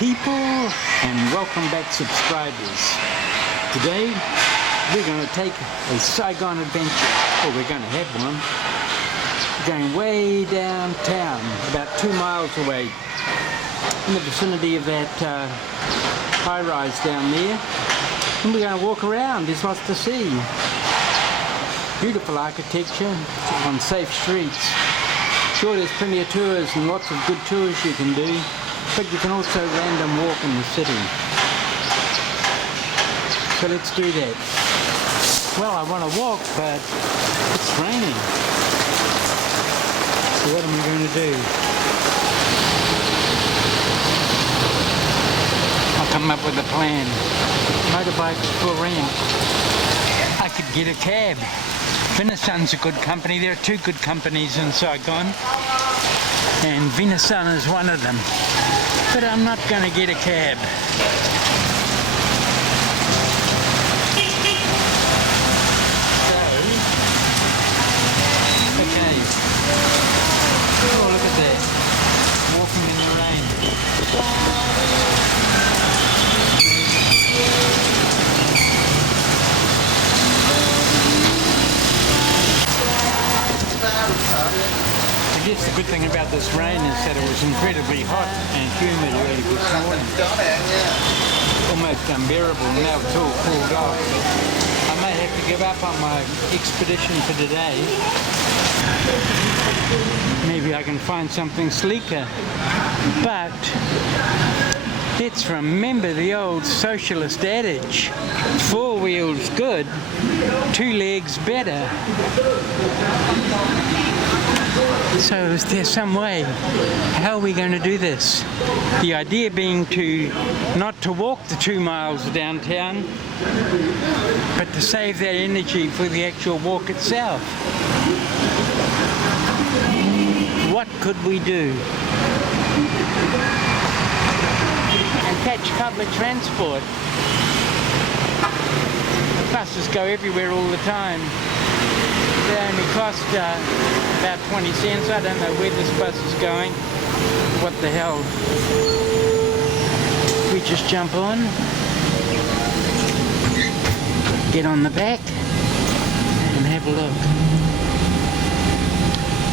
people, and welcome back subscribers. Today we're going to take a Saigon adventure, or we're going to have one. We're going way downtown, about 2 miles away, in the vicinity of that high-rise down there, and we're going to walk around. There's lots to see. Beautiful architecture on safe streets. Sure, there's plenty of tours and lots of good tours you can do, but you can also random walk in the city. So let's do that. Well, I want to walk, but it's raining. So what am I going to do? I'll come up with a plan. Motorbikes for rent. I could get a cab. Vinasun's a good company. There are two good companies in Saigon, and Vinasun is one of them. But I'm not going to get a cab. Okay. Oh, look at that. Walking in the rain. I guess the good thing about this rain is that it was incredibly hot and humid early this morning. Almost unbearable. Now it's all cooled off. I may have to give up on my expedition for today. Maybe I can find something sleeker. But let's remember the old socialist adage, 4 wheels good, 2 legs better. So is there some way? How are we going to do this? The idea being not to walk the 2 miles downtown, but to save that energy for the actual walk itself. What could we do? And catch public transport. Buses go everywhere all the time. They only cost about 20 cents. I don't know where this bus is going. What the hell? We just jump on, get on the back, and have a look.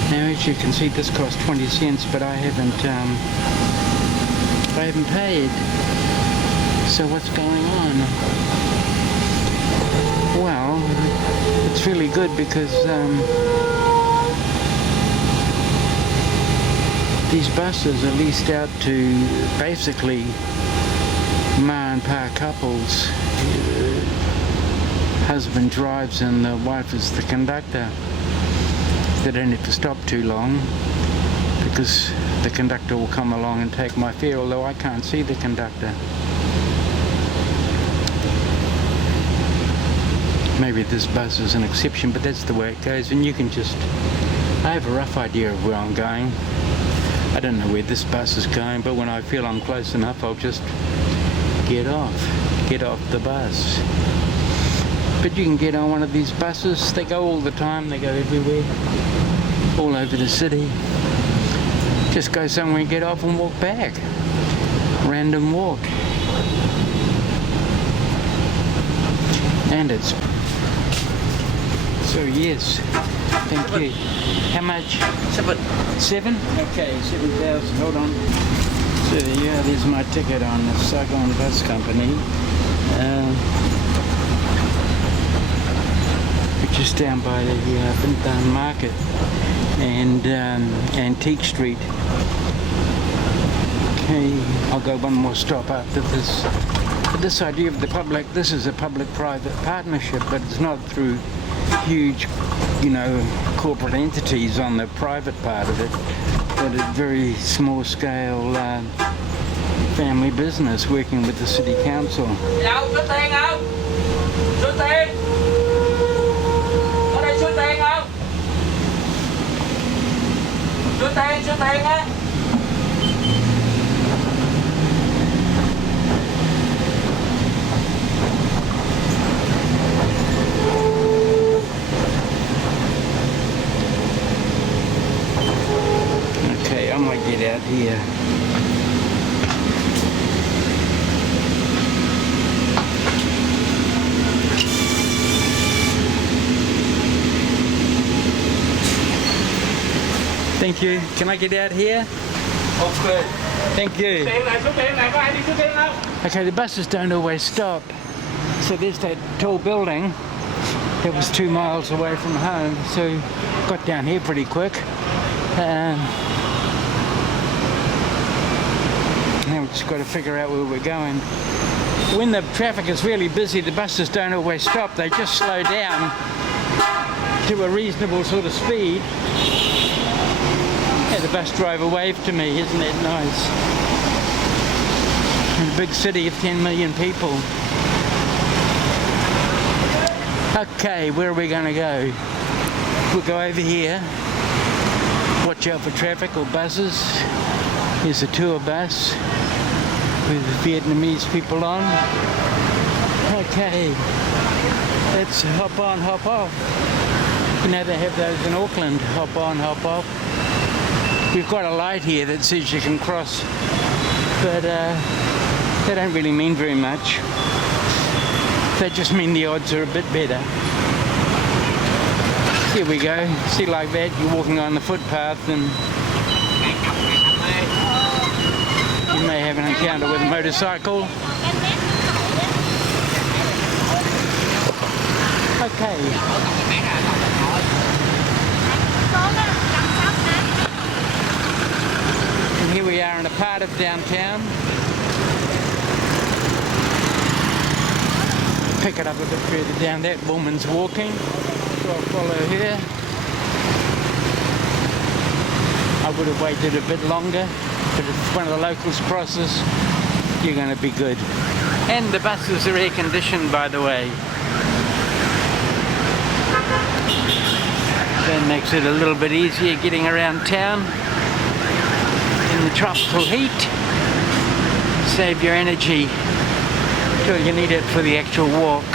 Now, as you can see, this cost 20 cents, but I haven't paid. So what's going on? Well, it's really good because these buses are leased out to basically ma and pa couples. Husband drives and the wife is the conductor. They don't have to stop too long because the conductor will come along and take my fare, although I can't see the conductor. Maybe this bus is an exception, but that's the way it goes, and you can I have a rough idea of where I'm going. I don't know where this bus is going, but when I feel I'm close enough, I'll just get off the bus. But you can get on one of these buses. They go all the time, they go everywhere, all over the city. Just go somewhere and get off and walk back. Random walk. And it's so yes, thank you. How much? 7? Okay, 7,000. Hold on. So yeah, there's my ticket on the Saigon Bus Company. We're just down by the Bintang Market and Antique Street. Okay, I'll go one more stop after this. But this idea of the public, this is a public-private partnership, but it's not through huge, corporate entities on the private part of it, but a very small-scale family business working with the city council. Okay, I might get out here. Thank you. Can I get out here? Okay. Thank you. Okay, the buses don't always stop. So there's that tall building that was 2 miles away from home, so got down here pretty quick. Now we've just got to figure out where we're going. When the traffic is really busy, the buses don't always stop. They just slow down to a reasonable sort of speed. Yeah, the bus driver waved to me. Isn't that nice? In a big city of 10 million people. Okay, where are we going to go? We'll go over here. Watch out for traffic or buses. Here's a tour bus with Vietnamese people on. Okay, let's hop on, hop off. You know they have those in Auckland, hop on, hop off. We've got a light here that says you can cross, but they don't really mean very much. They just mean the odds are a bit better. Here we go. See, like that, you're walking on the footpath and you may have an encounter with a motorcycle. Okay. And here we are in a part of downtown. Pick it up a bit further down. That woman's walking, so I'll follow her. I would have waited a bit longer, but if one of the locals crosses, you're going to be good. And the buses are air conditioned, by the way. That makes it a little bit easier getting around town in the tropical heat. Save your energy till you need it for the actual walk.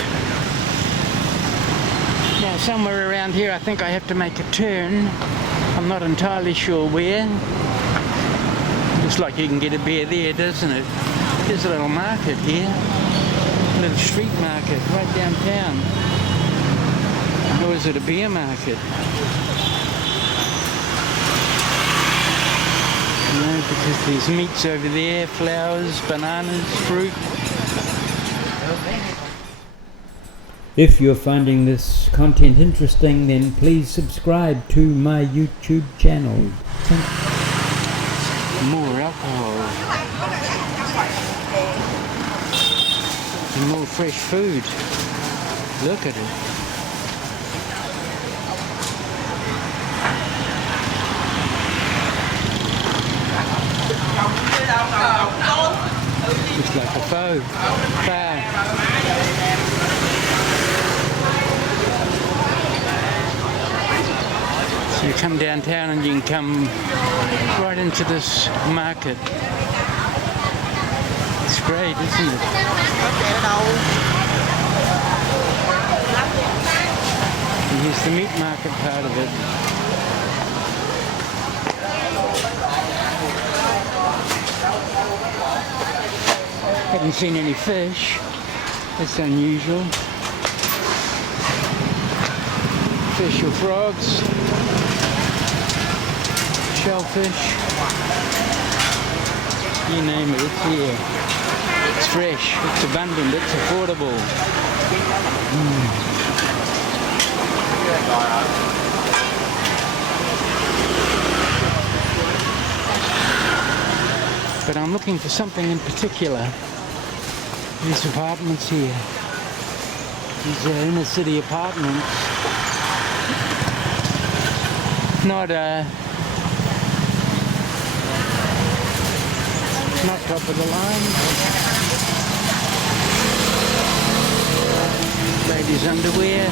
Now somewhere around here I think I have to make a turn. I'm not entirely sure where. Looks like you can get a beer there, doesn't it? There's a little market here. A little street market right downtown. Or is it a beer market? No, because there's meats over there, flowers, bananas, fruit. If you're finding this content interesting, then please subscribe to my YouTube channel. More alcohol. And more fresh food. Look at it. Just like a faux. So you come downtown and you can come right into this market. It's great, isn't it? And here's the meat market part of it. Haven't seen any fish. That's unusual. Fish or frogs. Shellfish. You name it, it's here. It's fresh, it's abundant, it's affordable. But I'm looking for something in particular. These apartments here. These are inner city apartments. Not top of the line. Ladies' underwear.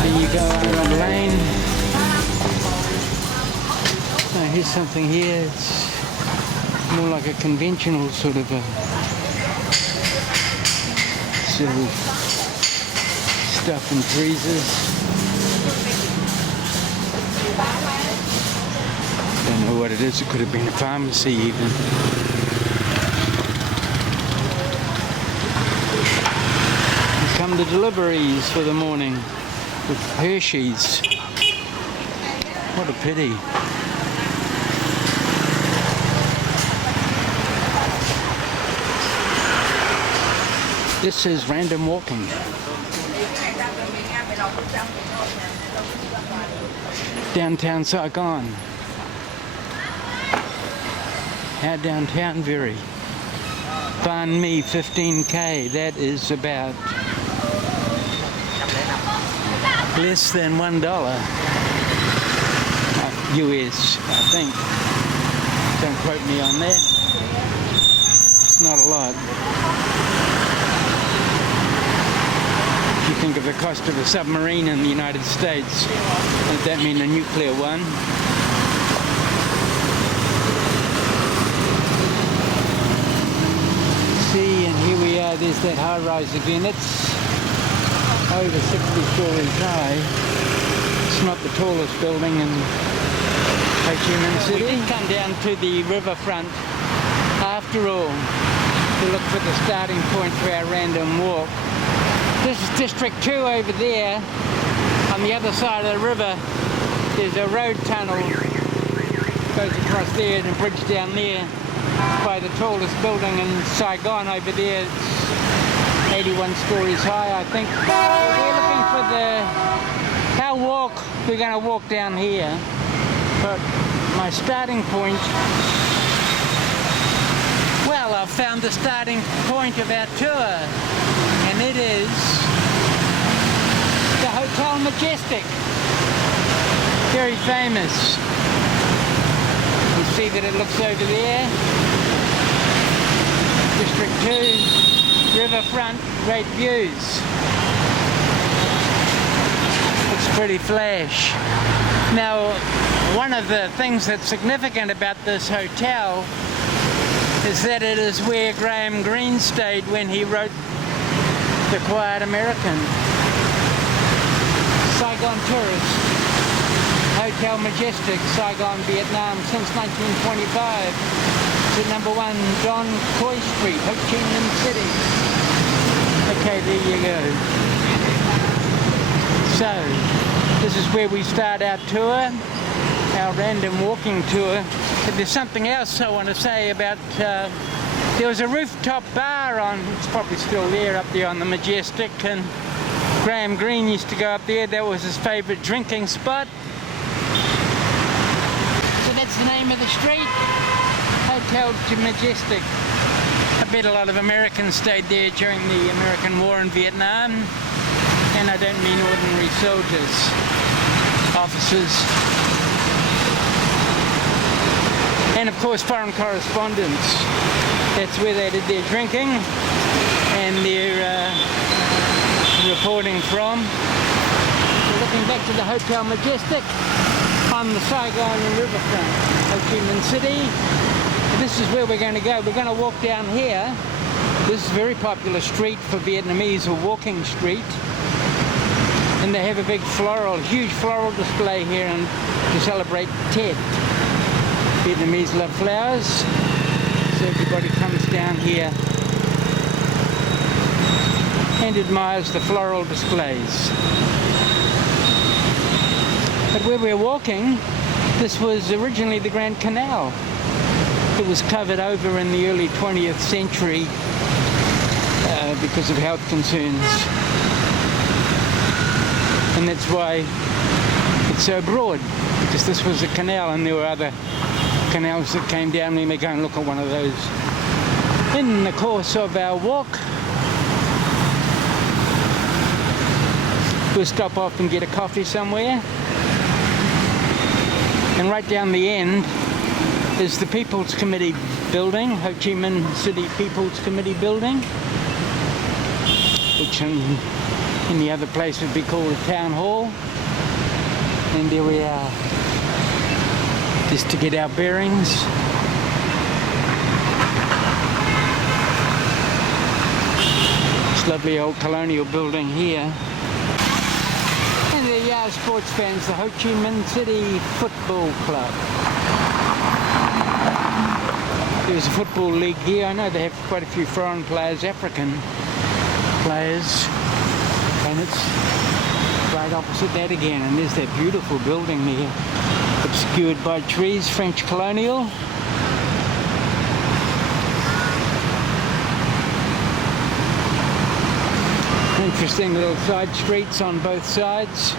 There you go, Iron Lane. Now here's something here. It's more like a conventional sort of a stuff in freezers. Don't know what it is. It could have been a pharmacy even. Here come the deliveries for the morning with Hershey's. What a pity. This is random walking. Downtown Saigon. How downtown very. Banh Mi 15k, that is about less than $1 US, I think. Don't quote me on that. It's not a lot. If you think of the cost of a submarine in the United States, does that mean a nuclear one? See, and here we are, there's that high rise again. It's over 60 stories high. It's not the tallest building in Ho Chi Minh City. We did come down to the riverfront after all to look for the starting point for our random walk. This is District 2 over there. On the other side of the river, there's a road tunnel. Goes across there and a bridge down there by the tallest building in Saigon over there. It's 81 stories high, I think. We're looking for our walk. We're going to walk down here. But my starting point, well, I've found the starting point of our tour, and it is the Hotel Majestic. Very famous. You see that it looks over there. District 2, riverfront, great views. Looks pretty flash. Now, one of the things that's significant about this hotel is that it is where Graham Greene stayed when he wrote The Quiet American. Saigon Tourist, Hotel Majestic, Saigon, Vietnam, since 1925. It's at number 1 Don Coy Street, Ho Chi Minh City. Okay, there you go. So, this is where we start our tour, our random walking tour. But there's something else I want to say about, there was a rooftop bar on, it's probably still there up there on the Majestic, and Graham Greene used to go up there. That was his favourite drinking spot. So that's the name of the street, Hotel Majestic. I bet a lot of Americans stayed there during the American War in Vietnam. And I don't mean ordinary soldiers, officers. And of course foreign correspondents. That's where they did their drinking and their reporting from. So looking back to the Hotel Majestic on the Saigon riverfront, Ho Chi Minh City. This is where we're going to go. We're going to walk down here. This is a very popular street for Vietnamese, a walking street. And they have a big huge floral display here and to celebrate Tet. Vietnamese love flowers, so everybody comes down here and admires the floral displays. But where we're walking, this was originally the Grand Canal. It was covered over in the early 20th century because of health concerns. And that's why it's so broad, because this was a canal and there were other canals that came down. We may go and look at one of those in the course of our walk. We'll stop off and get a coffee somewhere. And right down the end is the People's Committee building, Ho Chi Minh City People's Committee building, which in the other place would be called a town hall. And there we are, just to get our bearings. This lovely old colonial building here. And there you are, sports fans, the Ho Chi Minh City Football Club. There's a football league here. I know they have quite a few foreign players, African players. And it's right opposite that again, and there's that beautiful building there, obscured by trees, French colonial. Interesting little side streets on both sides.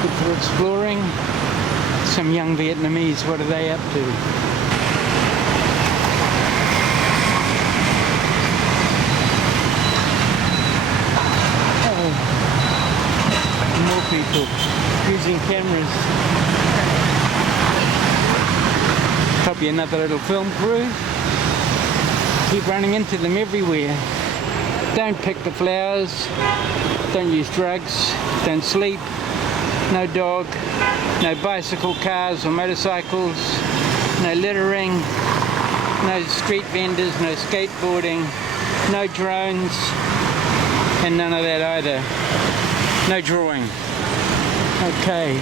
Good for exploring. Some young Vietnamese, what are they up to? Oh, more people using cameras. Probably another little film crew. Keep running into them everywhere. Don't pick the flowers. Don't use drugs. Don't sleep. No dog. No bicycle, cars or motorcycles. No littering. No street vendors. No skateboarding. No drones. And none of that either. No drawing. Okay.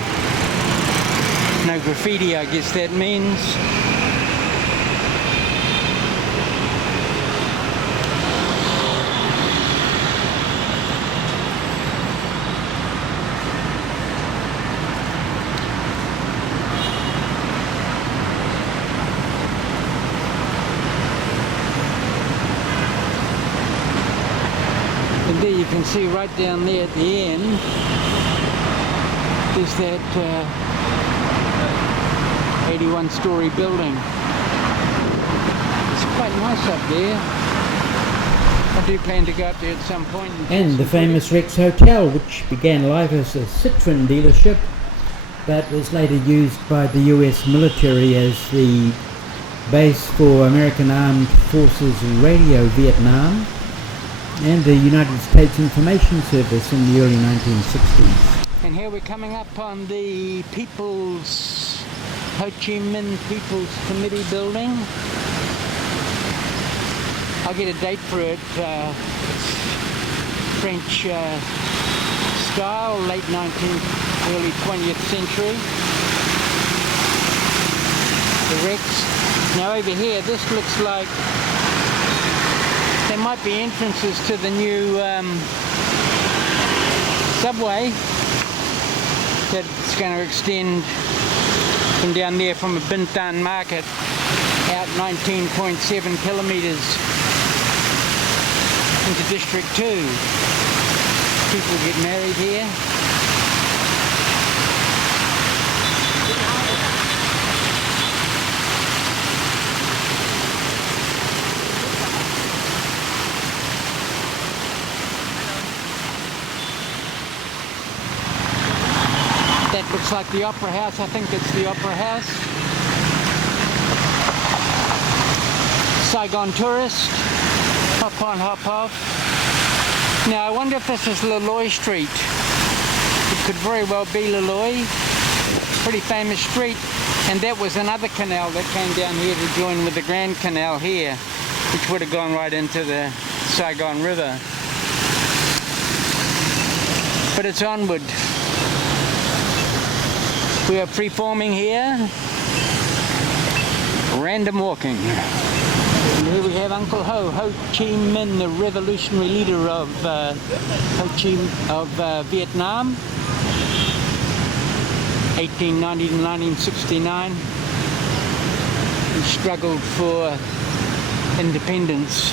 No graffiti, I guess that means. And there you can see right down there at the end is that 81-story building. It's quite nice up there. I do plan to go up there at some point. And the famous Rex Hotel, which began life as a Citroen dealership, but was later used by the US military as the base for American Armed Forces Radio Vietnam and the United States Information Service in the early 1960s. And here we're coming up on the Ho Chi Minh People's Committee building. I'll get a date for it. It's French style, late 19th, early 20th century. The Rex. Now over here, this looks like there might be entrances to the new subway that's going to extend from down there from a Bintan market out 19.7 kilometres into District 2. People get married here. That looks like the Opera House. I think it's the Opera House. Saigon tourist. Hop on, hop off. Now I wonder if this is Laloy Street. It could very well be Laloy. Pretty famous street. And that was another canal that came down here to join with the Grand Canal here, which would have gone right into the Saigon River. But it's onward. We are free-forming here. Random walking. And here we have Uncle Ho Chi Minh, the revolutionary leader of Vietnam, 1890 to 1969. He struggled for independence,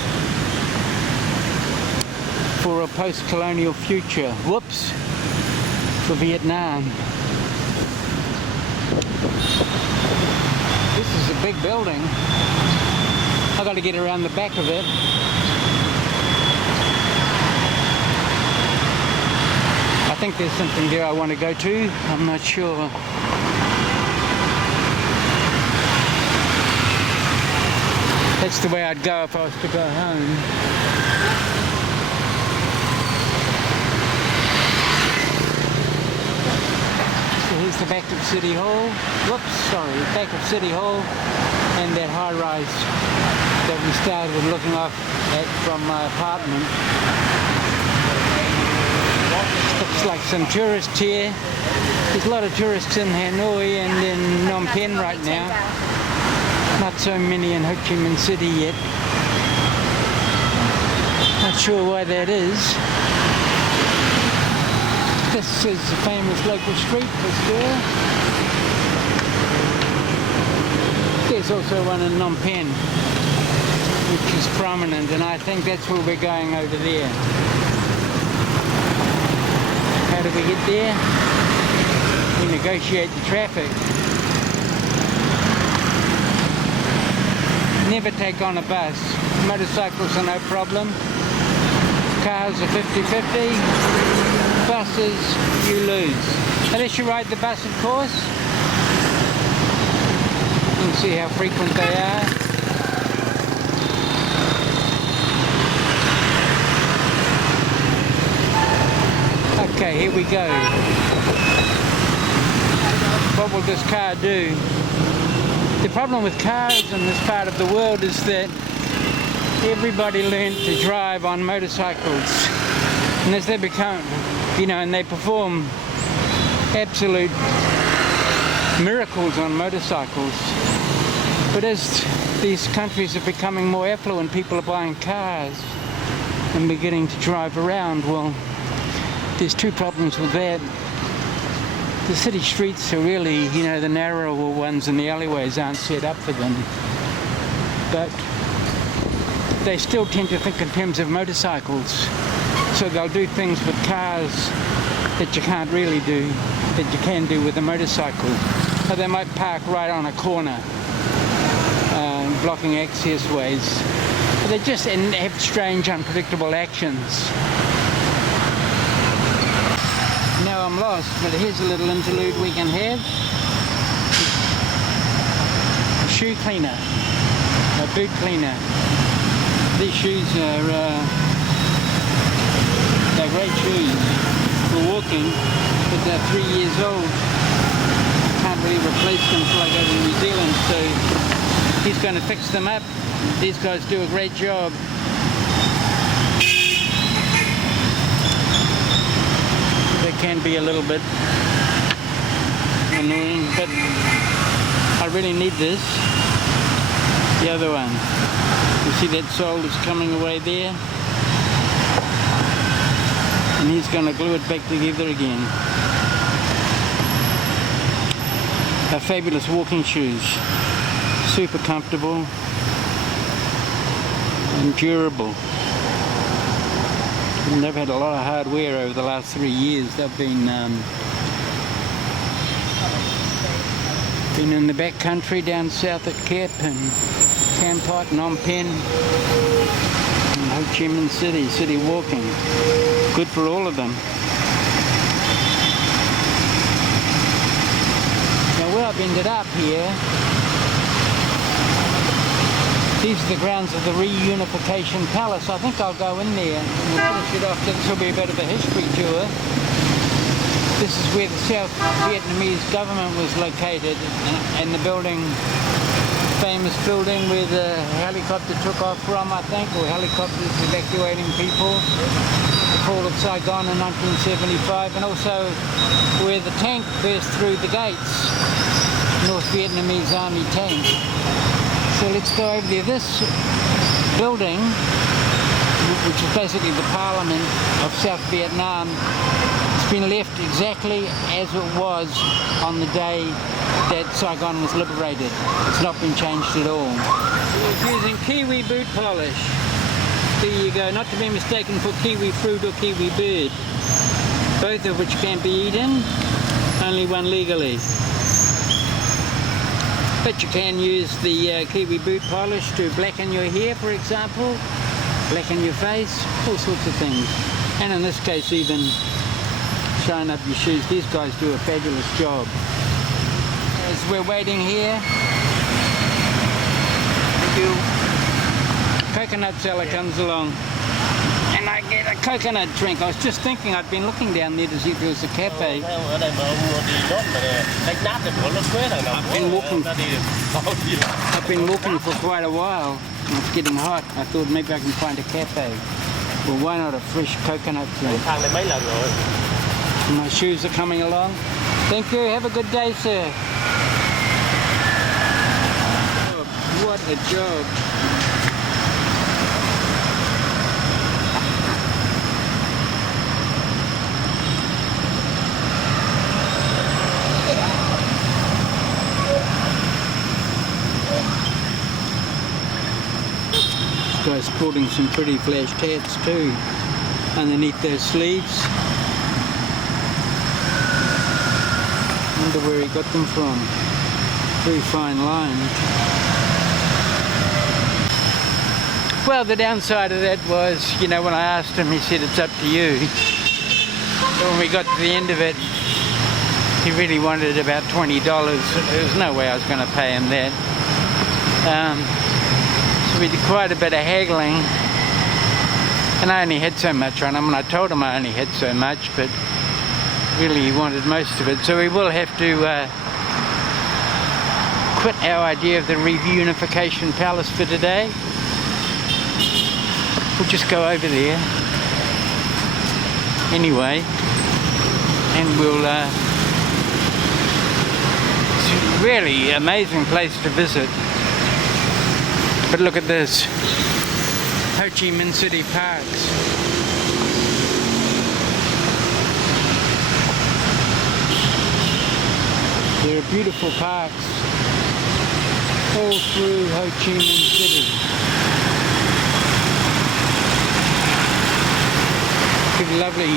for a post-colonial future. Whoops, for Vietnam. This is a big building. I've got to get around the back of it. I think there's something there I want to go to. I'm not sure. That's the way I'd go if I was to go home. Here's the back of City Hall. Whoops, sorry, back of City Hall and that high rise that we started looking up at from my apartment. Looks like some tourists here. There's a lot of tourists in Hanoi and in Phnom Penh right now. Not so many in Ho Chi Minh City yet. Not sure why that is. This is a famous local street, this there. There's also one in Phnom Penh. which is prominent, and I think that's where we're going over there. How do we get there? We negotiate the traffic. Never take on a bus. Motorcycles are no problem. Cars are 50-50. Buses, you lose. Unless you ride the bus, of course. You can see how frequent they are. Okay, here we go. What will this car do? The problem with cars in this part of the world is that everybody learned to drive on motorcycles. And as they become, and they perform absolute miracles on motorcycles. But as these countries are becoming more affluent, people are buying cars and beginning to drive around. Well, there's two problems with that. The city streets are really, the narrower ones, and the alleyways aren't set up for them. But they still tend to think in terms of motorcycles. So they'll do things with cars that you can't really do, that you can do with a motorcycle. Or they might park right on a corner, blocking access ways. But they just have strange, unpredictable actions. Now I'm lost, but here's a little interlude we can have. A shoe cleaner, a boot cleaner. These shoes are they're great shoes for walking, but they're 3 years old. Can't really replace them until I go to New Zealand, so he's going to fix them up. These guys do a great job. They can be a little bit annoying, but I really need this. The other one. You see that sole is coming away there? And he's going to glue it back together again. They're fabulous walking shoes. Super comfortable and durable. And they've had a lot of hard wear over the last 3 years. They've been in the back country down south at Cape and Kampot, Phnom Penh, and Ho Chi Minh City walking. Good for all of them. Now where I've ended up here, these are the grounds of the Reunification Palace. I think I'll go in there and we'll finish it off. This will be a bit of a history tour. This is where the South Vietnamese government was located, and the building, famous building where the helicopter took off from, I think, or helicopters evacuating people. The fall of Saigon in 1975, and also where the tank burst through the gates, North Vietnamese Army tank. So let's go over there. This building, which is basically the Parliament of South Vietnam, has been left exactly as it was on the day that Saigon was liberated. It's not been changed at all. It's using kiwi boot polish. There you go, not to be mistaken for kiwi fruit or kiwi bird, both of which can be eaten, only one legally. But you can use the kiwi boot polish to blacken your hair, for example, blacken your face, all sorts of things. And in this case, even shine up your shoes. These guys do a fabulous job. As we're waiting here, coconut seller comes along, and I get a coconut drink. I was just thinking, I'd been looking down there to see if there was a cafe. I've been walking for quite a while, and it's getting hot. I thought maybe I can find a cafe. Well, why not a fresh coconut drink? My shoes are coming along. Thank you, have a good day, sir. Oh, what a job. sporting some pretty flashed hats too underneath those sleeves. Wonder where he got them from. Very fine lined. Well, the downside of that was, you know, when I asked him, he said it's up to you. But when we got to the end of it, he really wanted about $20. There was no way I was going to pay him that. So we did quite a bit of haggling. And I only had so much on him, and I told him I only had so much, but really he wanted most of it. So we will have to quit our idea of the Reunification Palace for today. We'll just go over there anyway, and we'll it's a really amazing place to visit. But look at this, Ho Chi Minh City parks. There are beautiful parks all through Ho Chi Minh City. Good lovely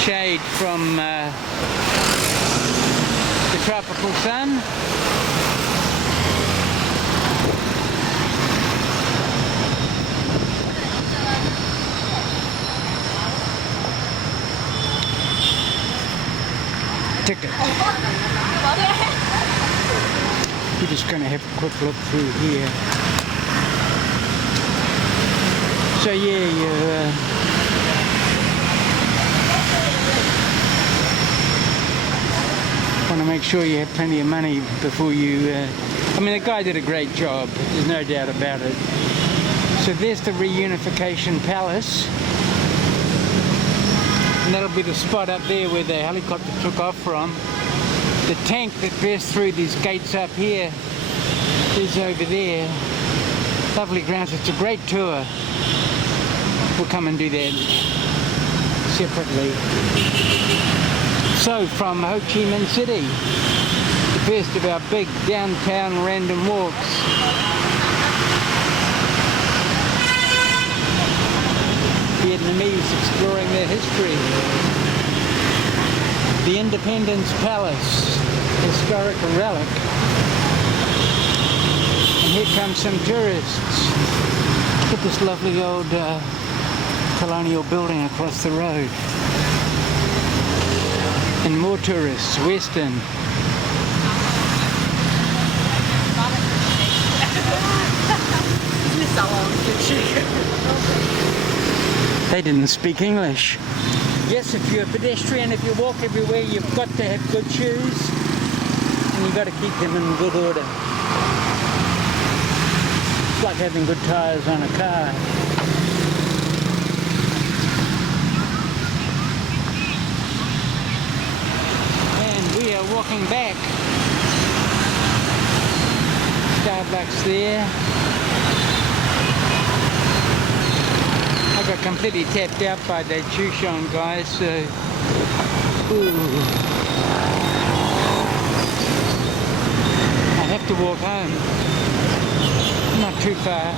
shade from the tropical sun. Ticket. We're just going to have a quick look through here. So yeah, you want to make sure you have plenty of money before you... I mean, the guy did a great job, there's no doubt about it. So there's the Reunification Palace. And that'll be the spot up there where the helicopter took off from. The tank that burst through these gates up here is over there. Lovely grounds. It's a great tour. We'll come and do that separately. So from Ho Chi Minh City, the first of our big downtown random walks. Vietnamese exploring their history. The Independence Palace, historical relic. And here come some tourists. Look at this lovely old colonial building across the road. And more tourists, Western. They didn't speak English. Yes, if you're a pedestrian, if you walk everywhere, you've got to have good shoes, and you've got to keep them in good order. It's like having good tires on a car. And we are walking back. Starbucks there. I got completely tapped out by that shoe shine, guys, so I have to walk home. Not too far.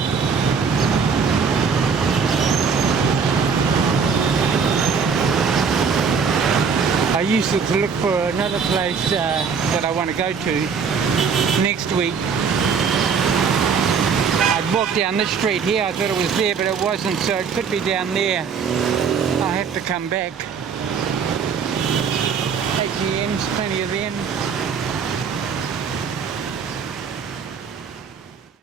I used to look for another place that I want to go to next week. I'd walked down this street here, I thought it was there, but it wasn't, so it could be down there. I'll have to come back. ATMs, plenty of them.